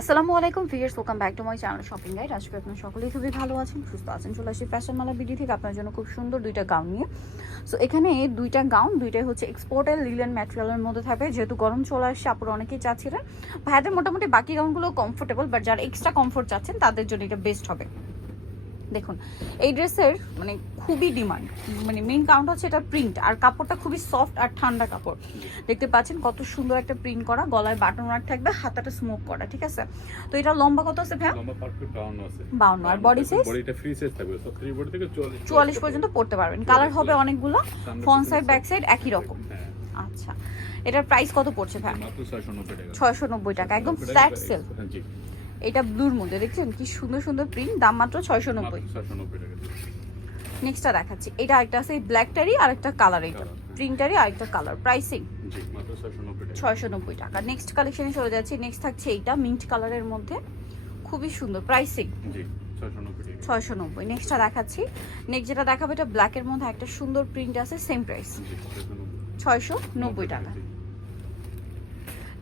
আসসালামু আলাইকুম viewers, welcome back to my channel shopping guide. আজকে আপনারা সকলেই খুবই ভালো আছেন, সুস্থ আছেন। চলে আসি ফ্যাশন মালা বিডি থেকে আপনার জন্য খুব সুন্দর দুইটা গাউন নিয়ে। সো এখানে দুইটা গাউন, দুইটাই হচ্ছে এক্সপোর্টেড লিলেন ম্যাটেরিয়ালের মধ্যে থাকবে। যেহেতু গরম চলে আসছে, আপনারা অনেকেই চাচ্ছিলেন। ভাইয়াদের মোটামুটি বাকি গাউনগুলো কমফোর্টেবল, বাট যারা এক্সট্রা কমফোর্ট চাচ্ছেন তাদের জন্য এটা বেস্ট হবে। দেখুন এই ড্রেসের মানে খুবই ডিমান্ড, মানে মেইন কাউন্ট হচ্ছে এটা প্রিন্ট, আর কাপড়টা খুবই সফট আর ঠান্ডা কাপড়। দেখতে পাচ্ছেন কত সুন্দর একটা প্রিন্ট করা, গলায় বাটন ওয়ার্ক থাকবে, হাতাটা স্মোক করা, ঠিক আছে। তো এটা লম্বা কত আছে ভাই? লম্বা পারফেক্ট 52 আছে। 52। আর বডি সাইজ? বডিটা ফ্রি সাইজ থাকবে, সব 3 বডি থেকে 44 পর্যন্ত পড়তে পারবেন। কালার হবে অনেকগুলো, ফ্রন্ট সাইড ব্যাক সাইড একই রকম। হ্যাঁ। আচ্ছা, এটার প্রাইস কত পড়ছে ভাই? মাত্র 690 টাকা। 690 টাকা, একদম ফ্ল্যাট সেল। জি। এটা ব্লুর মধ্যে দেখছেন কি সুন্দর সুন্দর প্রিন্ট, দাম মাত্র 690। 690 টাকা। নেক্সটটা দেখাচ্ছি, এটা একটা আছে ব্ল্যাকটারই আর একটা কালার, এটা প্রিন্টারই আর একটা কালার। প্রাইসিং জি, মাত্র 690 টাকা। 690 টাকা। নেক্সট কালেকশনে চলে যাচ্ছি। নেক্সট থাকছে এইটা মিন্ট কালারের মধ্যে, খুবই সুন্দর। প্রাইসিং জি, 690 টাকা। 690। নেক্সটটা দেখাচ্ছি। নেক্সট যেটা দেখাবো এটা ব্ল্যাকের মধ্যে একটা সুন্দর প্রিন্ট আছে, সেম প্রাইস জি, 690 টাকা।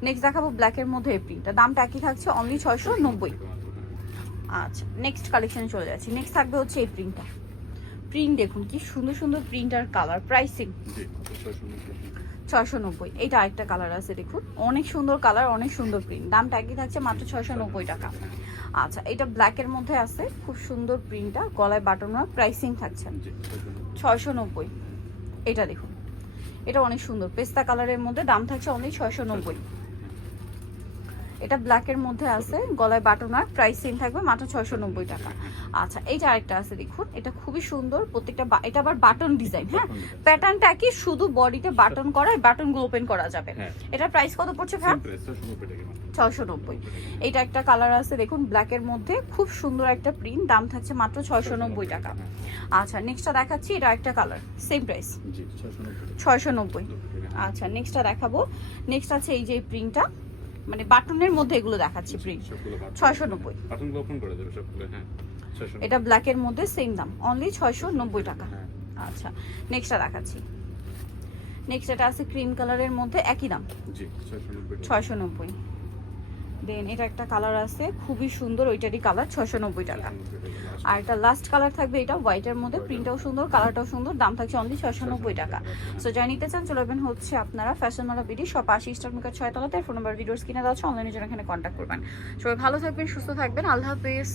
নেক্সট দেখাবো ব্ল্যাকের মধ্যে এই প্রিন্টটা, দামটা একই থাকছে, অনলি 690। আচ্ছা, নেক্সট কালেকশনে চলে যাচ্ছি। নেক্সট থাকবে হচ্ছে এই প্রিন্টটা। প্রিন্ট দেখুন কি সুন্দর সুন্দর প্রিন্ট আর কালার। প্রাইসিং জি, 690 690। এইটা আরেকটা কালার আছে, দেখুন অনেক সুন্দর কালার, অনেক সুন্দর প্রিন্ট, দামটা একই থাকছে মাত্র 690 টাকা। আচ্ছা, এটা ব্ল্যাকের মধ্যে আছে, খুব সুন্দর প্রিন্টটা, গলায় বাটন ওয়ার্ক। প্রাইসিং থাকছে জি, 690। এটা দেখুন, এটা অনেক সুন্দর পেস্তা কালারের মধ্যে, দাম থাকছে অনলি 690। এটা ব্ল্যাকের মধ্যে আছে, গলায় বাটন ওয়ার্ক। প্রাইসিং থাকবে মাত্র 690 টাকা। আচ্ছা, এইটা আরেকটা আছে দেখুন, এটা খুবই সুন্দর, প্রত্যেকটা এটা আবার বাটন ডিজাইন। হ্যাঁ, প্যাটার্নটা কি, শুধু বডিতে বাটন করা, বাটনগুলো ওপেন করা যাবে। এটার প্রাইস কত পড়ছে ভাই? 690। এইটা একটা কালার আছে দেখুন ব্ল্যাকের মধ্যে, খুব সুন্দর একটা প্রিন্ট, দাম থাকছে মাত্র 690 টাকা। আচ্ছা, নেক্সটটা দেখাচ্ছি, এটা একটা কালার, সেম প্রাইস জি, 690। আচ্ছা, নেক্সটটা দেখাবো। নেক্সট আছে এই যে প্রিন্টটা, মানে বাটনের মধ্যে এগুলো দেখাচ্ছি প্রিন্ট, 690। বাটনগুলো ওপেন করে দেবে সবগুলো। হ্যাঁ, 690। এটা ব্ল্যাকের মধ্যে সেম দাম, অনলি 690 টাকা। হ্যাঁ। আচ্ছা, নেক্সটটা দেখাচ্ছি। নেক্সট এটা আছে ক্রিম কালারের মধ্যে, একই দাম, জি, 690 টাকা। 690। দেন এটা একটা কালার আছে খুবই সুন্দর, ওইটারই কালার, 690 টাকা। আর এটা লাস্ট কালার থাকবে, এটা হোয়াইটের মধ্যে, প্রিন্টটাও সুন্দর, কালারটাও সুন্দর, দাম থাকছে অনলি 690 টাকা। সো যাই নিতে চান চলে যাবেন হচ্ছে আপনারা ফ্যাশন মালা বিডি, শপ 80 স্টার মার্কেট 6 তলাতে। ফোন নাম্বার ভিডিওস কিনে দেওয়া আছে, অনলাইনে জন্য এখানে কন্ট্যাক্ট করবেন। সবাই ভালো থাকবেন, সুস্থ থাকবেন, আল্লাহ হাফেজ।